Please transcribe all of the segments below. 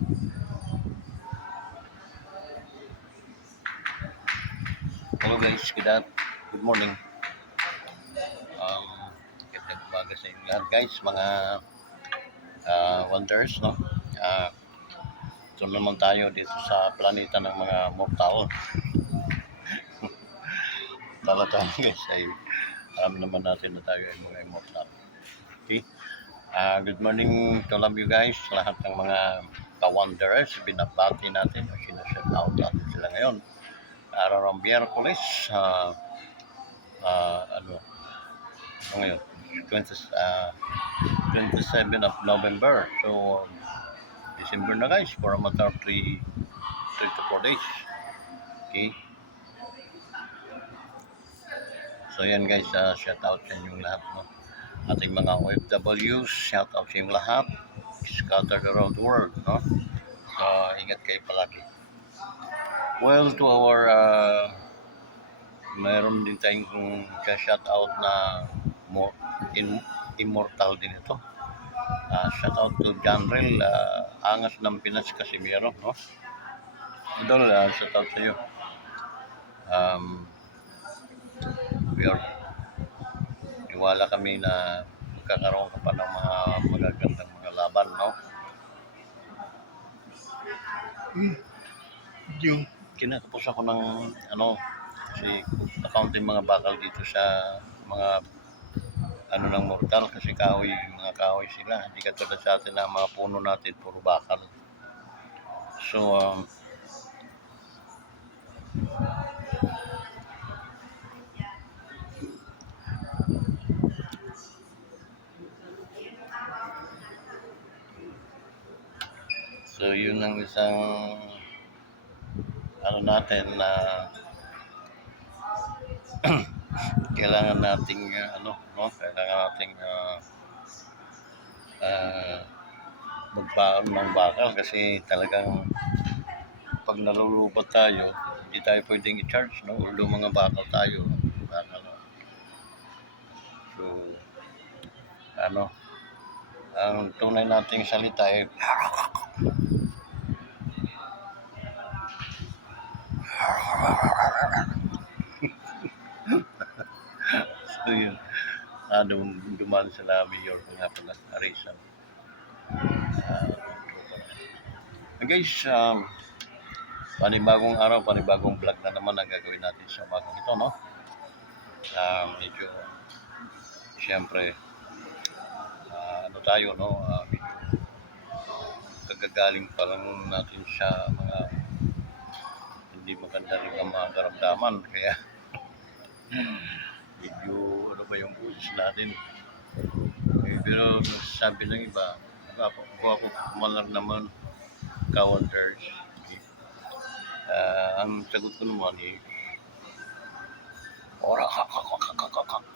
Hello guys, good morning. Um, Gandang umaga sa inyo lahat guys, mga wonders, no? Uh, ito naman tayo dito sa planeta ng mga mortal. Tala tayo guys, ay alam naman natin na tayo ay mga immortal. Okay? Good morning to all of you guys, lahat ng mga ka-wonders, binabati natin, o sinashout out natin sila ngayon. Araw ng Biyerkules, ano ngayon, 27 of November. So, December na guys, for a matter of 3 to 4 days. Okay? So yan guys, shout out sa inyong lahat. No? Ating mga OFWs, shout out sa inyong lahat. Scattered around the world. No? Ingat kayo palagi. Well, to our, mayroon din tayong shout out na immortal din ito. Shout out to Janrel, angas ng Pinas Casimiro. No? Idol, shout out sa iyo. Iwala kami na magkakaroon ka pa ng mga magagandang mga laban, no? Yung kinatapos ako ng kasi accounting mga bakal dito sa mga ng mortal kasi mga kahoy sila. Hindi katulad sa atin na mga puno natin puro bakal. So, yun ang isang natin na kailangan nating kailangan nating magbaon ng bakal kasi talagang pag nalulubat tayo, hindi tayo pwedeng i-charge, no? Although mga bakal tayo, bakal. So, ang tunay nating salita ay so yun, dumaan sa Mayor nga pala, Arisa. Guys, panibagong araw, panibagong vlog na naman ang gagawin natin sa umagang ito, no? Medyo, siyempre, tayo, no? Medyo kagagaling pa lang natin sa mga hindi maganda rin ang mga karamdaman. Kaya, medyo, yung boses natin. Pero, sabi ng iba, ako kumalar naman, ka-wonders. Ang sagot ko naman is, ora kakakakakakak.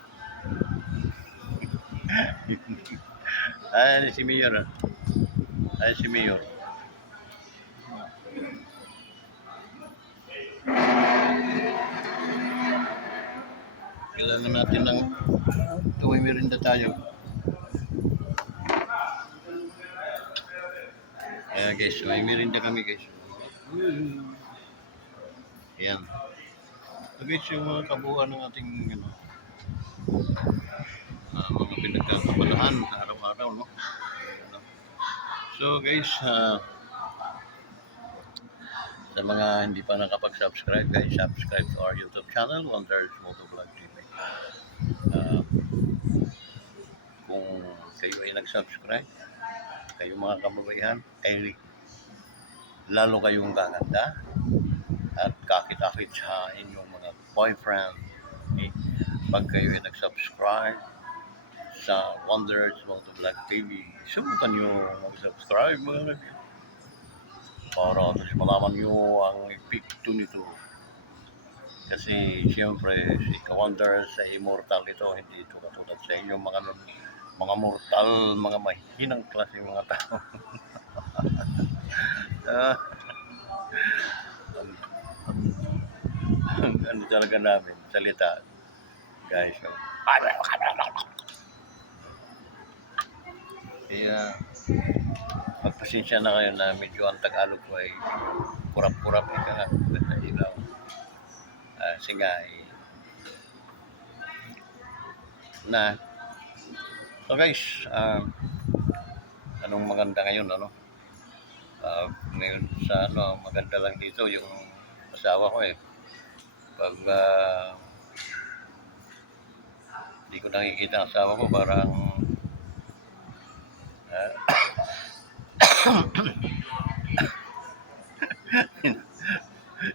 Si Mayor. Si Mayor. Kailangan natin ng tuwing merinda tayo. Kaya guys, may merinda kami guys. Ayan. So guys, yung mga kabuuan ng ating mga pinagkakabalahan araw-araw, no? So guys, sa mga hindi pa nakapag-subscribe guys, subscribe to our YouTube channel, Wonders Motovlog TV. Kung kayo ay nag-subscribe, kayo mga kababaihan, ay lalo kayong gaganda at kakit-akit sa inyong mga boyfriend. Pag kayo ay nag-subscribe sa Wonders Motovlog TV, subukan nyo mag-subscribe mga para malaman nyo ang epekto nito. Kasi siyempre si Ka-Wonders sa immortal ito, hindi ito katulad sa inyo mga mortal, mga mahinang klase mga tao. Ano talaga namin salita guys, so. Kaya Magpasensya na kayo na medyo ang Tagalog ko ay kurap-kurap ika nga sa ilaw. Kasi nga, na. So guys, anong maganda ngayon, ano? Ngayon sa ano, maganda lang dito yung asawa ko eh. Pag hindi ko nakikita ang asawa ko, parang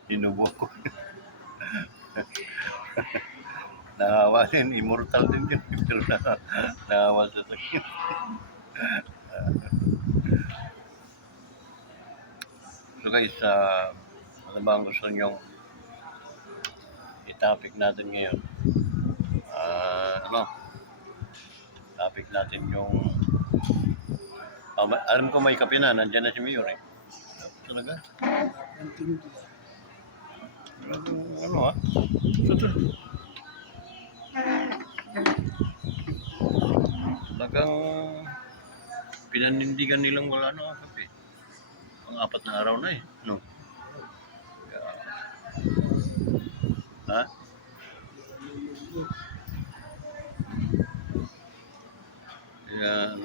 inubo ko. Naawa din, immortal din yun. Pero naawa sa sakit. So guys, ano ba ang gusto nyong i-topic natin ngayon? Topic natin yung alam ko may kape na, nandiyan na si Mayor eh. Talaga? Ano talagang pinanindigan nilang wala na kape. Ang 4 na araw na eh. No? Ha? Kaya,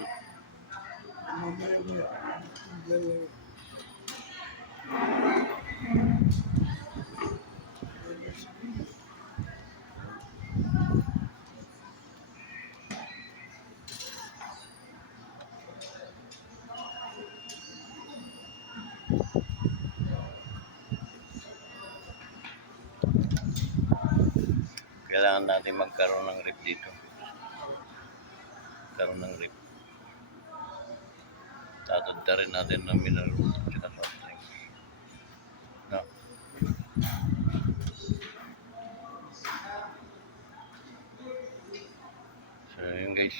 kailangan natin magkaroon ng rip dito. Magkaroon ng rip. Tatadta rin natin ng mineral water at soft drinks. No? So yun guys.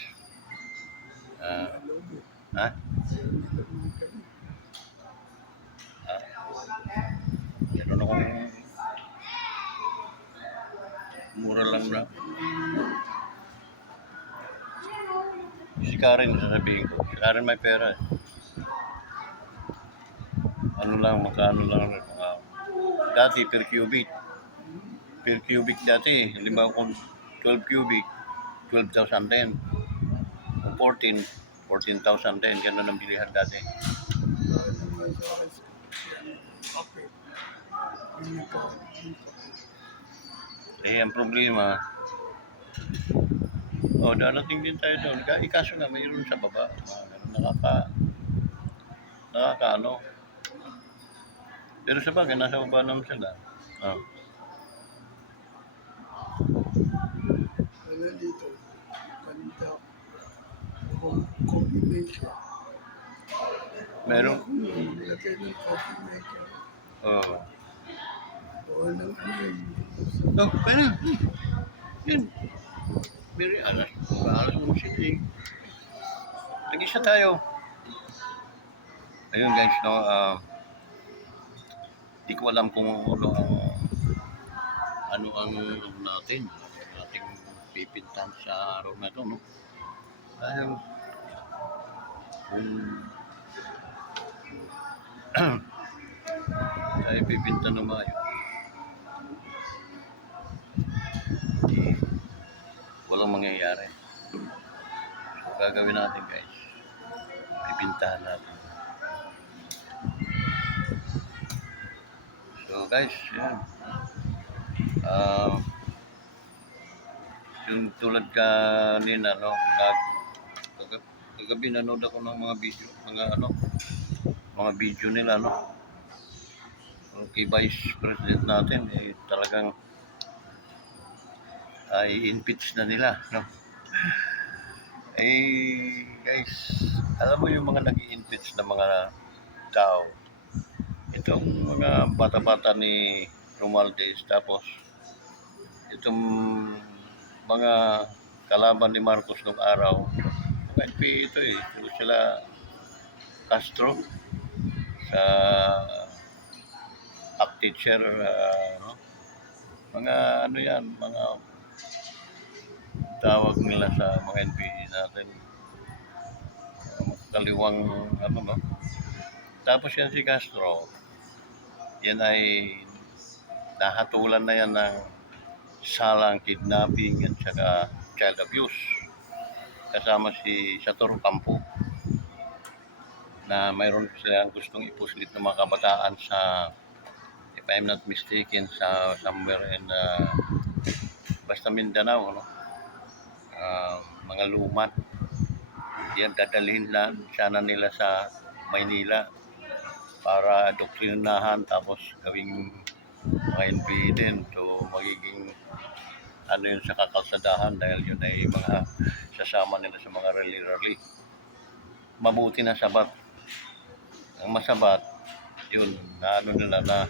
Meron akong mura lang na. Si Karen, sasabihin ko. Si Karen may pera eh. Ano lang, magkano lang. Dati per cubic. Per cubic dati, 12 cubic, 12,000 din. 14,000 din. Ganun ang bilihan dati. Eh, ang problema, darating din tayo doon. Ikaso nga, mayroon sa baba. Nakakaano. Pero sa bagay, nasa baba naman sila. Wala dito. Kanita. Coffee maker. Meron? Lagay ng coffee maker. Walang ano yun. Kaya yun. Very alas mo siya eh. Nag-isa tayo. Ayun guys, no, di ko alam kung ano ang natin ating pipintahan sa araw na ito, no? Dahil kung ay pipinta ng maayos, walang mangyayari. So, gagawin natin guys, pipintahan natin. So guys, yan. Yung tulad kanina, no, kagabi nanood ako ng mga video, mga video nila, no. Okay, Vice President natin, talagang i-impeach na nila, no. Guys, alam mo yung mga nag-i-impeach na mga tao, itong mga bata-bata ni Romualdez, tapos itong mga kalaban ni Marcos nung araw, mga NPA ito eh, sila Castro sa act teacher, mga ano yan, mga tawag nila sa mga NPA natin, kaliwang ano no. Tapos yan si Castro, yan ay nahatulan na yan ng salang kidnapping at saka child abuse. Kasama si Sator Campo na mayroon silang gustong ipuslit ng mga kabataan sa, if I'm not mistaken, sa somewhere in basta Mindanao, no? Mga lumat. Yan dadalhin na sana nila sa Maynila para doktrinahan tapos gawing mga NPA din. So magiging ano yun sa kakalsadahan dahil yun ay mga sasama nila sa mga rally-rally. Mabuti na sabat. Ang masabat, yun, na ano nila na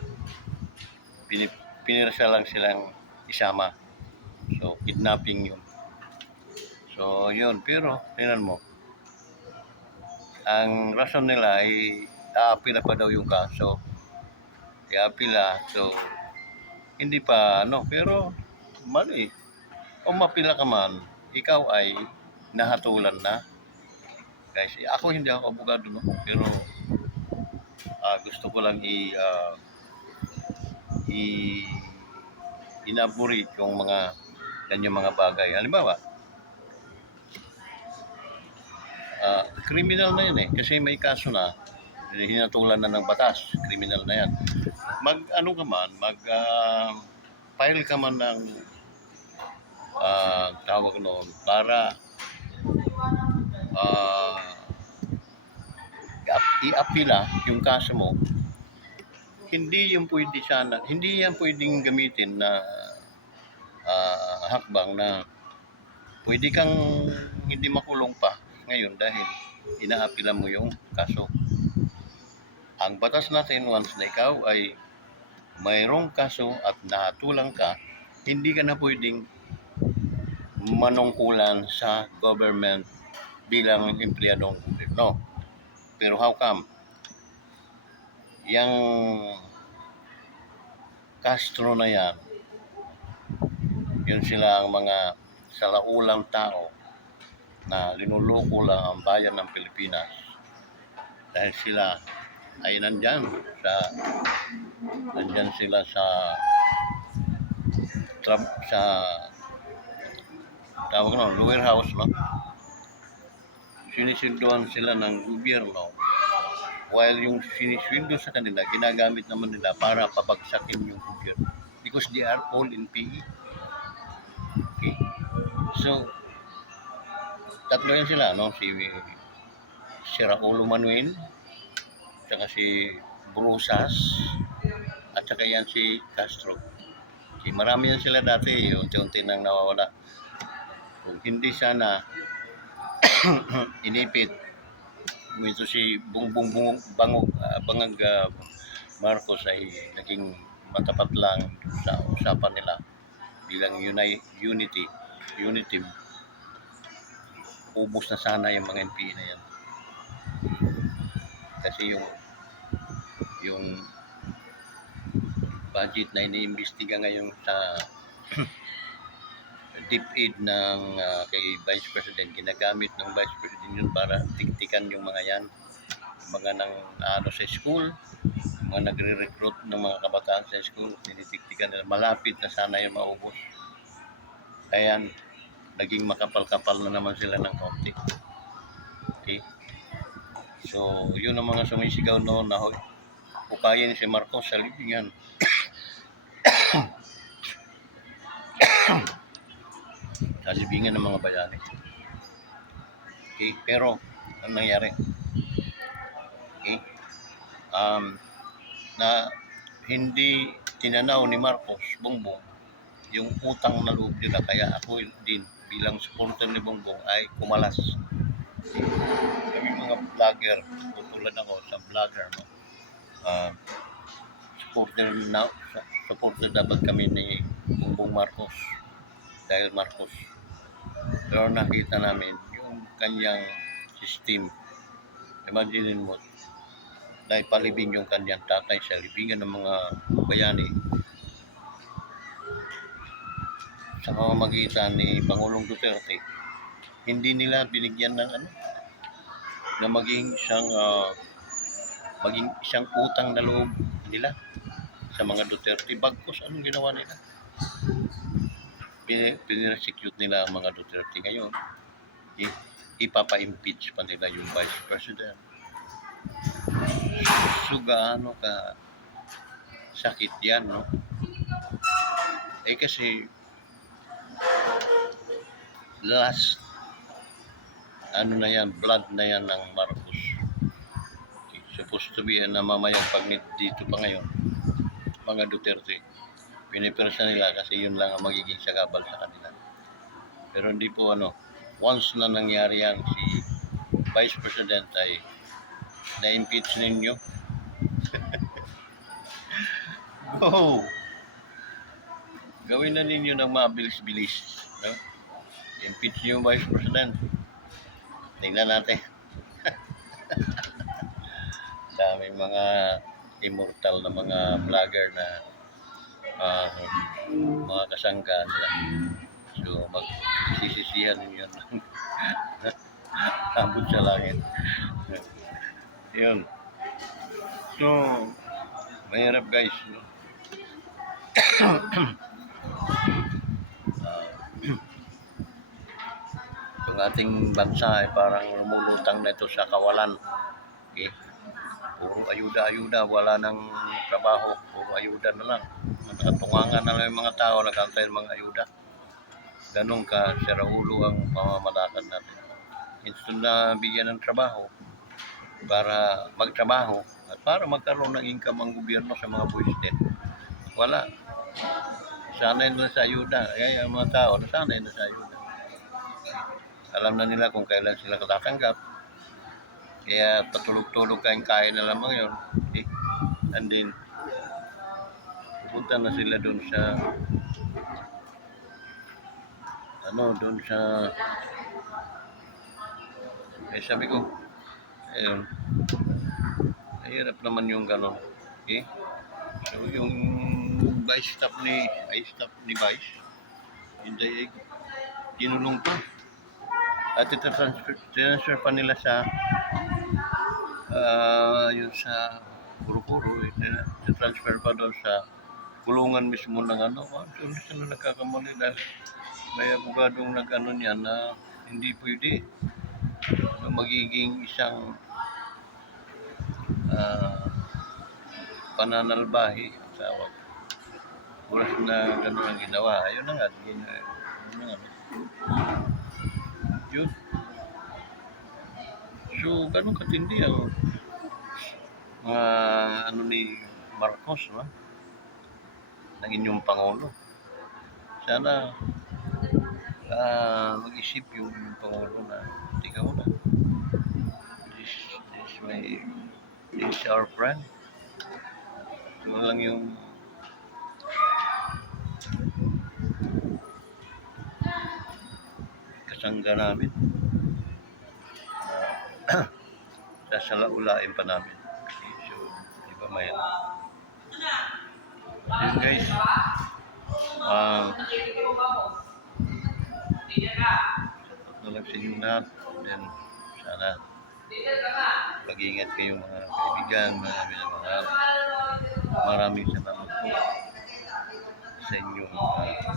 pinirsa lang silang isama. So, kidnapping yun. So, yun. Pero, tingnan mo, ang rason nila ay aapila pa daw yung kaso. Aapila. So, hindi pa, ano, pero, mali. O mapila ka man, ikaw ay nahatulan na. Guys, ako hindi ako abogado, no? Pero, gusto ko lang inaborate yung mga ganyang mga bagay. Halimbawa, criminal na yan eh. Kasi may kaso na, hinatulan na ng batas. Criminal na yan. Ano ka man, file ka man ng tawag noon para i-apila yung kaso mo, hindi yan pwedeng gamitin na hakbang na pwede kang hindi makulong pa ngayon dahil inaapila mo yung kaso. Ang batas natin, once na ikaw ay mayroong kaso at nahatulang ka, hindi ka na pwedeng manungkulan sa government bilang empleyadong gobyerno. Pero how come? Yang Castro na yan, yun sila ang mga salaulang tao na linuloko lang ang bayan ng Pilipinas dahil sila ay nandyan sila sa tawag no, lower house, no? Sinisildohan sila ng gobyerno while yung sinisweldo sa kanila ginagamit naman nila para pabagsakin yung gobyerno because they are all in PE. Okay? So, tatlo yan sila, no? Si Raulo Manuel, saka si Brusas, at saka yan si Castro. Okay, marami yan sila dati, unti-unti nang nawawala. Kung hindi sana inipit mo ito si Bangag Marcos ay naging matapat lang sa usapan nila bilang unity, ubos na sana yung mga MP na yan. Kasi yung budget na iniimbestiga ngayon sa DepEd ng kay Vice President, ginagamit ng Vice President yun para tiktikan yung mga yan, yung mga sa school, yung mga nagre-recruit ng mga kabataan sa school, tinitiktikan nila, malapit na sana yung maubos. Kaya naging makapal-kapal na naman sila ng konti. Okay? So, yun ang mga sumisigaw noon na hukayin si Marcos sa libingan. Sa libingan ng mga bayani. Okay? Pero, ang nangyari? Okay? Na hindi tinanaw ni Marcos Bongbong yung utang na loob nila, kaya ako din bilang supporter ni Bongbong ay kumalas. Kami mga vlogger, tutulad ako sa vlogger, no? Supporter dapat kami ni Bongbong Marcos dahil Marcos. Pero nakita namin yung kanyang system. Imagine mo, dahil palibing yung kanyang tatay sa libingan ng mga bayani sa pamamagitan ni Pangulong Duterte, hindi nila binigyan ng na maging isang utang na loob nila sa mga Duterte. Bagkus, anong ginawa nila? Piniresecute nila ang mga Duterte ngayon. Ipapa-impeach pa nila yung Vice President. So, gaano ka sakit yan, no? Kasi last na yan, blood na yan ng Marcos. Supposed to be na mamayang pag dito pa ngayon, mga Duterte. Pinipersa nila kasi yun lang ang magiging sagabal sa kanila. Pero hindi po once na nangyari yan, si Vice President ay na-impeach ninyo. Go! Gawin na ninyo ng mabilis-bilis. No? Impeach niyo yung Vice President. Tingnan natin. Daming mga immortal na mga vlogger na mga kasangga nila. So, magsisisihan ninyo ng abot sa langit. Yun. So, mahirap guys. No? Itong ating bansa ay parang lumulutang na ito sa kawalan. Okay? Puro ayuda-ayuda, wala nang trabaho, puro ayuda na lang. Nakatungangan na lang yung mga tao, nagkantay ng mga ayuda. Ganun ka, siraulo ang pamamalakad natin. Instead na bigyan ng trabaho para magtrabaho at para magkaroon ng income ang gobyerno sa mga buwiste. Wala. Sanay na sa ayuda. Kaya ang mga tao, sanay na sa ayuda. Alam na nila kung kailan sila katatanggap. Kaya patulog-tulog kain na lamang yun. Okay? And then, pupunta na sila doon sa sabi ko, ayun, mahirap naman yung gano'n. Okay? So, yung staff ni Vice, hindi kinulong pa. At transfer pa nila sa yun sa Puro-Puro, transfer pa doon sa kulungan mismo ng doon sila nagkakamali dahil may abogadong niyan na hindi pwede magiging isang pananalbahi ang tawag. Oras na gano'n ang ginawa, ayun na nga, yun. So, gano'ng katindi ang mga ni Marcos, no? Ng inyong Pangulo. Sana mag-isip yung Pangulo na ikaw na. This is our friend. Ito lang yung kasangga namin. Sasalaulain pa namin. Okay, so, di ba may yun guys. Tulad sa inyo lahat. Then, sana mag-ingat kayong mga kaibigan, mga minamahal. Maraming salamat po sa inyong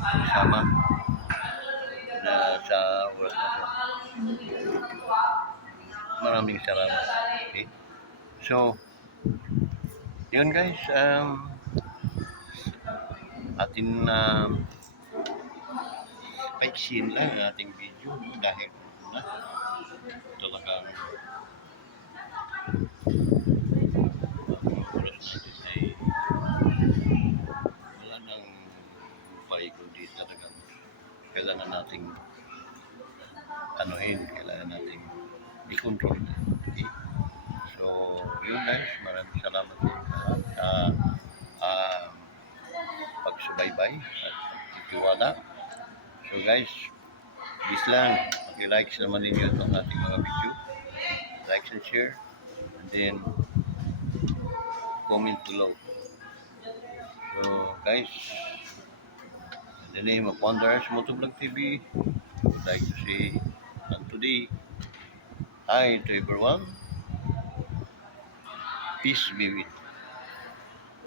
kasama na sa oras na ito. Maraming salamat. Okay? So, yun guys, atin paiksin lang ang ating video, no? Dahil talagang oras natin ay wala nang upay kundi talagang kailangan nating kailangan nating i-control. Okay? So, yun guys, maraming salamat sa lahat sa pagsubaybay at pagtitiwala. So guys, please lang, pag-like naman ninyo itong ating mga video. Like and share, and then comment below. So guys, in the name of Wanderers Motovlog TV, I'd like to say, and today, Hi to everyone. Peace be with